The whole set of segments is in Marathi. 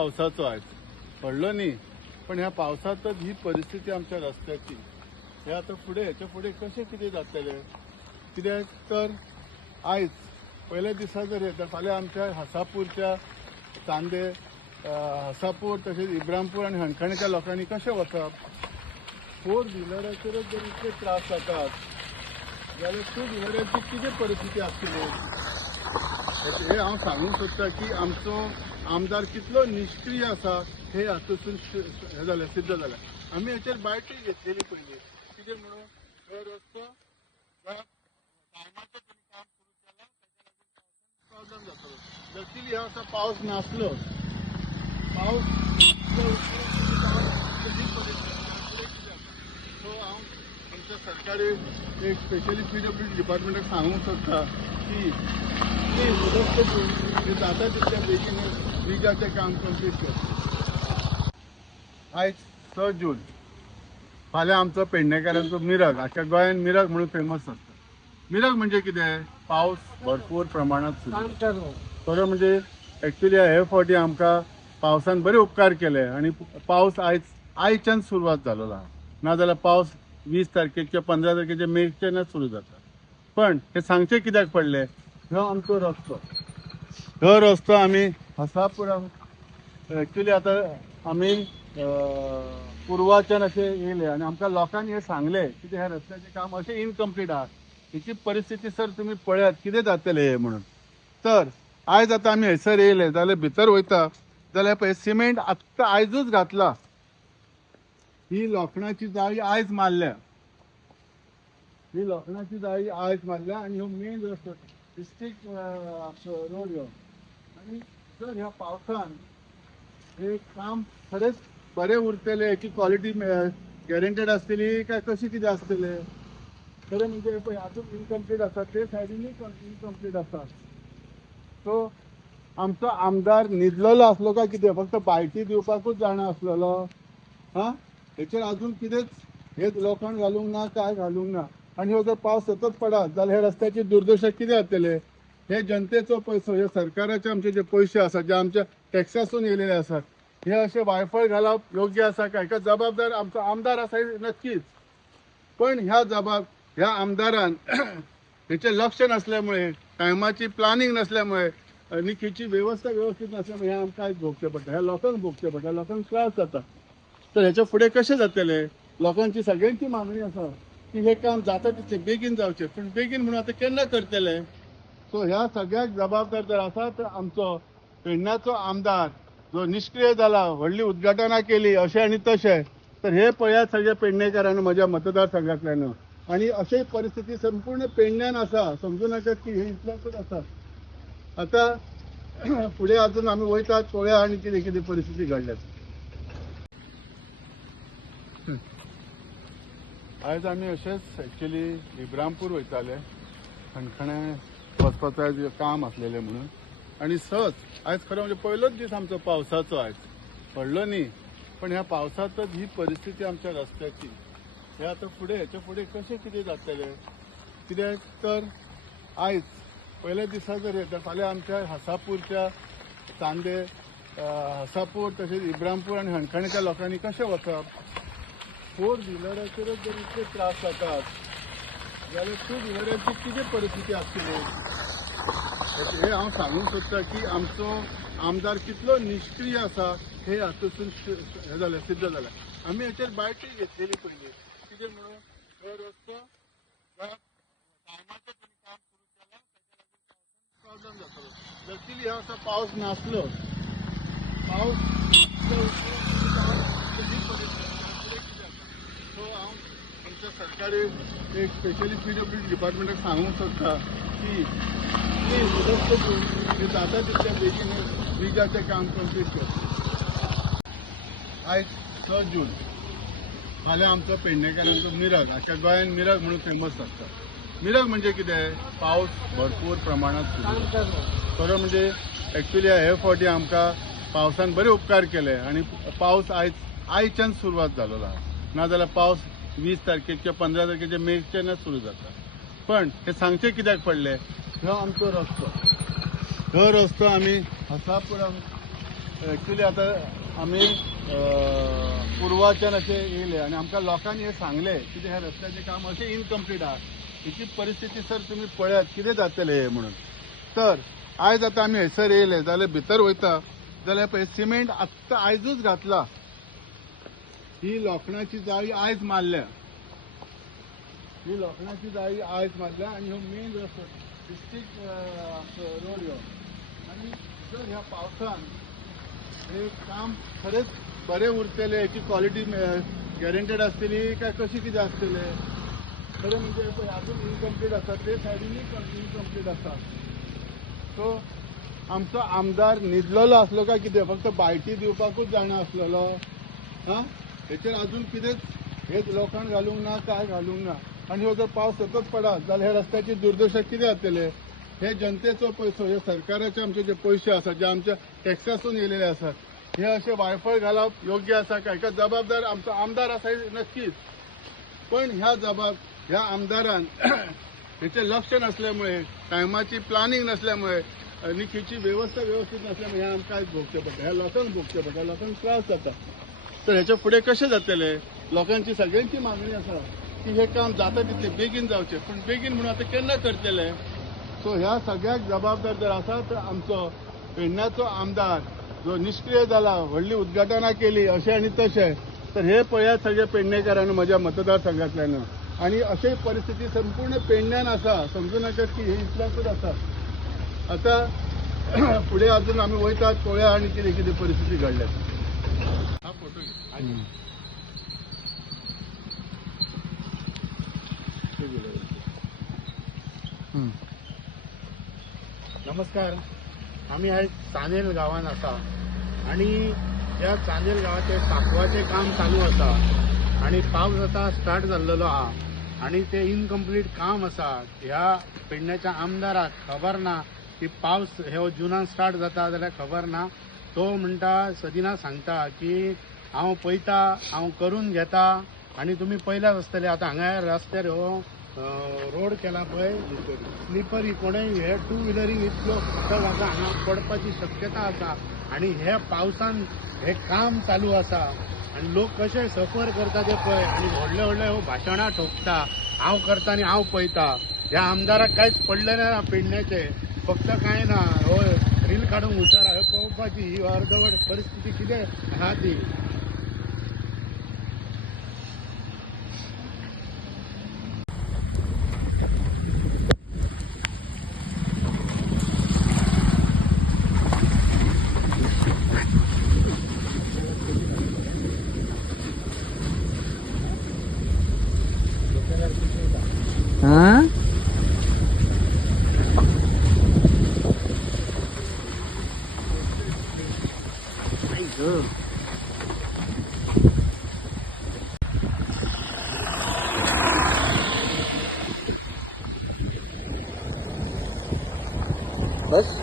पावसाचो आज पडलो न्ही, पण ह्या पावसातच ही परिस्थिती आमच्या रस्त्याची. हे आता फुडें हेच्या फुडें कशें कितें जातलें? कित्याक तर आयज पयल्या दिसा जर येता फाल्यां आमच्या हासापूरच्या चांदे हासापूर तशेंच इब्रामपूर आनी हणखणेच्या लोकांनी कशें वचप? 4 व्हिलराचेरच जर इतले त्रास जातात जाल्यार 2 व्हिलरांची कितें परिस्थिती आसतली? हे हांव सांगूंक सोदतां की आमचो आमदार कितलो निश्क्रीय आसा हे हातूंतसून हें जालें सिद्ध जालें. आमी हेचेर बायटूय घेतलेली पयलीं. कितें म्हणून हो रस्तो टायमाचेर तुमी काम सुरू केलां ताच्या लागून प्रॉब्लेम जातलो. लकीली ह्या वर्सा पावस नासलो. पावस सो हांव आमच्या सरकारी एक स्पेशली PWD डिपार्टमेंटाक सांगूंक सोदता की ते जाता तितल्या बेगीन ब्रिजाचें काम कंप्लीट करता. आयज 6 जून, फाल्यां आमचो पेडणेकारांचो मिरग. आख्या गोंयान मिरग म्हणून फेमस आसता. मिरग म्हणजे कितें? पावस भरपूर प्रमाणात सुरू. खरो म्हणजे एक्चुली हे फावटी आमकां पावसान बरे उपकार केले आनी पावस आयच्यान सुरवात जालोलो आहा. नाजाल्यार पावस 20 तारखेक किंवा 15 तारखेच्या मेच्यानच सुरू जाता. पण हे सांगचे कित्याक पडले? हो आमचो रस्तो. हो रस्तो आमी हासापुराक एक्चुली आता आमी पूर्वाच्यान अशें येयले आनी आमकां लोकांनी हे सांगले की ह्या रस्त्याचें काम अशें इनकम्प्लीट आहा. हेची परिस्थिती सर तुमी पळयात कितें जातलें हे म्हणून. तर आयज आतां आमी हयसर येयले जाल्यार भितर वयता जाल्यार पळय सिमेंट आत्तां आयजूच घातला. ही लोखणाची जाळी आयज मारल्या. ही लोखणाची जाळी आयज मारल्या आनी ह्यो मेन रस्तो डिस्ट्रिक्ट रोड ह्यो. आनी जर ह्या पावसान हे काम खरेंच बरें उरतलें, हेची क्वॉलिटी गॅरंटेड आसतली काय कशी कितें आसतलें? खरें म्हणजे पळय आजून इनकम्प्लीट आसा, ते सायडीनूय इनकम्प्लीट आसा. सो आमचो आमदार न्हिदलेलो आसलो काय कितें? फक्त बायटी दिवपाकूच जाणा आसलेलो? हां, हेचेर आजून कितेंच हे लोखंड घालूंक ना, काय घालूंक ना. आनी हो जर पावस सतत पडत जाल्यार हे रस्त्याची दुर्दशा कितें जातले? हे जनतेचो पयसो, हे सरकाराचे आमचे जे पयशे आसात, जे आमच्या टॅक्सासून येयलेले आसात, हे अशें वायफळ घालप योग्य आसा काय? हेका जबाबदार आमचो आमदार आसा नक्कीच. पण ह्या आमदारान हेचे लक्ष नसल्यामुळे, टायमाची प्लॅनिंग नसल्यामुळे आनी खंयची व्यवस्था व्यवस्थित नसल्यामुळे हे आमकां आयज भोगचें पडटा. ह्या लोकांक भोगचें पडटा, लोकांक त्रास जाता. तर हेच्या फुडें कशें जातलें? लोकांची सगळ्यांची मागणी आसा की हे काम जाता तितले बेगीन जावचें. पूण बेगीन म्हणून आतां केन्ना करतले? सो ह्या सगळ्याक जबाबदार जर आसा तर आमचो पेडण्याचो आमदार जो निष्क्रिय जाला, व्हडली उद्घाटनां केली अशें आनी तशें. तर हे पळयात सगळ्या पेडणेकारांनी म्हज्या मतदारसंघांतल्यान. आनी अशी परिस्थिती संपूर्ण पेडण्यान आसा. समजू नाकात की हे इतल्याकूच आसा. आतां फुडें अजून आमी वयतात, पळोवया आनी कितें कितें परिस्थिती घडल्यात. आयज आमी अशेंच एक्चुली इब्रामपूर वयताले, हणखणे वचपाचें काम आसलेलें म्हणून. आनी सहज आयज खरो म्हणजे पयलोच दीस आमचो पावसाचो आयज पडलो न्ही, पण ह्या पावसातच ही परिस्थिती आमच्या रस्त्याची. हे आतां फुडें हेच्या फुडें कशें कितें जातलें? कित्याक तर आयज पयल्या दिसा जर येता फाल्यां आमच्या हासापूरच्या चांदे हासापूर तशेंच इब्रामपूर आनी हणखणेच्या लोकांनी कशें वचप? 4 व्हिलराचेरच जर इतले त्रास जातात जाल्यार 2 व्हिलरांची कितें परिस्थिती आसतली? हे हांव सांगूंक सोदतां की आमचो आमदार कितलो निश्क्रीय आसा हे हातूंतसून हें जालें सिद्ध जालें. आमी हेचेर बायटूय घेतलेली पयलीं. कितें म्हणून हो रस्तो टायमाचेर तुमी काम सुरू केलां ताच्या लागून प्रॉब्लेम जातलो. लकीली ह्या वर्सा पावस नासलो. पावस सो हांव आमच्या सरकारी एक स्पेशली PWD डिपार्टमेंटाक सांगूंक सोदता की ते जाता तितल्या बेगीन ब्रिजाचें काम कंप्लीट करता. आयज 6 जून, फाल्यां आमचो पेडणेकारांचो मिरग. आख्या गोंयान मिरग म्हणून फेमस आसता. मिरग म्हणजे कितें? पावस भरपूर प्रमाणात सुरू. खरो म्हणजे एक्चुली हे फावटी आमकां पावसान बरे उपकार केले आनी पावस आयच्यान सुरवात जालोलो आहा. नाजाल्यार पावस 20 तारखेक किंवा 15 तारखेच्या मेच्यानच सुरू जाता. पण हे सांगचे कित्याक पडले? हो आमचो रस्तो. हो रस्तो आमी हासापुराक ॲक्च्युली आता आम्ही पूर्वाच्यान अशें येयले आनी आमकां लोकांनी हें सांगलें की ह्या रस्त्याचें काम अशें इनकम्प्लीट आहा. हेची परिस्थिती सर तुमी पळयात कितें जातलें हें म्हणून. तर आयज आतां आमी हयसर येयले जाल्यार भितर वयता जाल्यार पळय सिमेंट आत्तां आयजूच घातला. ही लोखणाची जाळी आयज मारल्या. ही लोखणाची जाळी आयज मारल्या आनी ह्यो मेन रस्तो डिस्ट्रिक्ट रोड ह्यो. आनी जर ह्या पावसान हे काम खरेंच बरें उरतलें, हेची क्वॉलिटी गॅरंटेड आसतली काय कशी कितें आसतलें. खरें म्हणजे पळय अजून इनकम्प्लीट आसा, ते सायडीनूय इनकम्प्लीट आसा. सो आमचो आमदार न्हिदलेलो आसलो काय कितें, फक्त बायटी दिवपाकूच जाणा आसलेलो. हां, हेचेर अजून कितेंच हे लोकांक घालूंक ना, काय घालूंक ना. आनी हो जर पावस सतत पडत जाल्यार ह्या रस्त्याची दुर्दशा कितें जातले. हे जनतेचो पयसो, हे सरकाराचे आमचे जे पयशे आसात, जे आमच्या टॅक्सासून येयलेले आसात, हे अशें वायफळ घालप योग्य आसा काय. हेका जबाबदार आमचो आमदार आसा नक्कीच. पण ह्या आमदारान हेचे लक्ष नसल्यामुळे, टायमाची प्लॅनिंग नसल्यामुळे आनी हेची व्यवस्था व्यवस्थित नसल्यामुळे हे आमकां भोगचें पडटा, ह्या लोकांक भोगचें पडटा, लोकांक त्रास जाता. तर हेच्या फुडें कशें जातलें. लोकांची सगळ्यांची मागणी आसा की हे काम जाता तितले बेगीन जावचें, पण बेगीन म्हणून आतां केन्ना करतले. सो ह्या सगळ्याक जबाबदार जर आसा तर आमचो पेडण्याचो आमदार जो निष्क्रिय जाला, व्हडली उद्घाटनां केली अशें आनी तशें. तर हे पळयात सगळे पेडणेकारांनी म्हज्या मतदारसंघांतल्यान. आनी अशी परिस्थिती संपूर्ण पेडण्यान आसा. समजू नाका की हे इतल्याकूच आसा. आता फुडें अजून आमी वयतात, पळोवया आनी कितें कितें परिस्थिती घडल्या. हा फोटो घे. नमस्कार. आम्ही आज चांदेल गावात आसा आणि या चांदेल गावाचे पाकवाचे काम चालू आसा आणि पावस आता स्टार्ट जाल्लो आहा आणि ते इनकम्प्लीट काम आसा. ह्या पेडण्याच्या आमदाराक खबर ना की पावस हे जुनान स्टार्ट जाता जाल्यार खबर ना. तो म्हणटा सदिना सांगता की हांव पळयता, हांव करून घेता आणि तुम्ही पयल्याच आसतले. आता हांगा रस्त्यार हो रोड केला पळय स्लिपरी, कोणेय हे टू व्हिलरींग इतलो सकल आसा, हांगा पडपाची शक्यता आसा. आणि हे पावसान हे काम चालू आसा आणि लोक कशे सफर करता ते पळय. आणि व्हडले व्हडले हो भाशणां ठोकता, हांव करता आनी हांव पळयता. ह्या आमदाराक कांयच पडले ना पेडण्याचे, फक्त कांय ना हो रील काडूंक हुशार हे पळोवपाची ही अर्धवट परिस्थिती कितें आहा ती. हाँ बस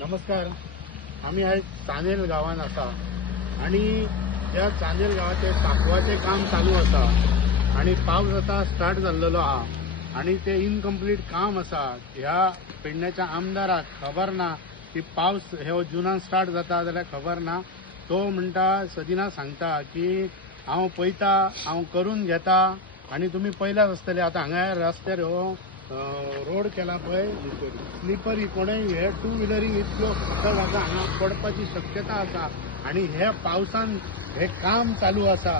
नमस्कार. आम्ही आज चांदेल गावात आसा आणि या चांदेल गावाचे पाकवाचे काम चालू आसा आणि पावस आता स्टार्ट जाल्लो आहा आणि ते इनकम्प्लीट काम आसा. ह्या पेडण्याच्या आमदाराक खबर ना की पावस हे जुनान स्टार्ट जाता जाल्यार खबर ना. तो म्हणटा सदिना सांगता की हांव पळयता, हांव करून घेता आणि तुम्ही पयल्याच आसतले. आता हांगा रस्त्यार हो रोड केला पळय स्लिपरी कोणेय हे टू व्हिलरींग इतलो सकल आसा हांगा पडपाची शक्यता आसा आणि हे पावसान हे काम चालू आसा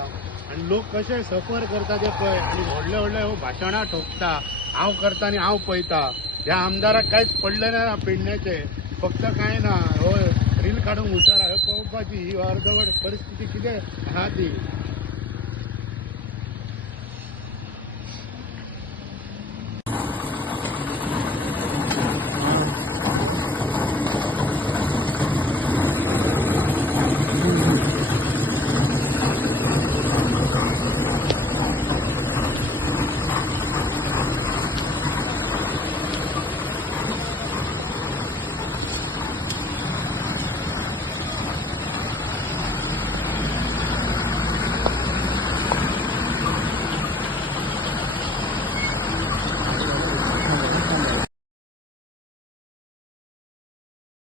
आणि लोक कशे सफर करता ते पळय आणि व्हडले व्हडले भाशणां ठोकता हांव करता आनी हांव पळयता ह्या आमदाराक कांयच पडले ना पेडण्याचे फक्त काय ना हो रील काढून हुशार हे पळोवपाची ही अर्धवट परिस्थिती कितें आहा ती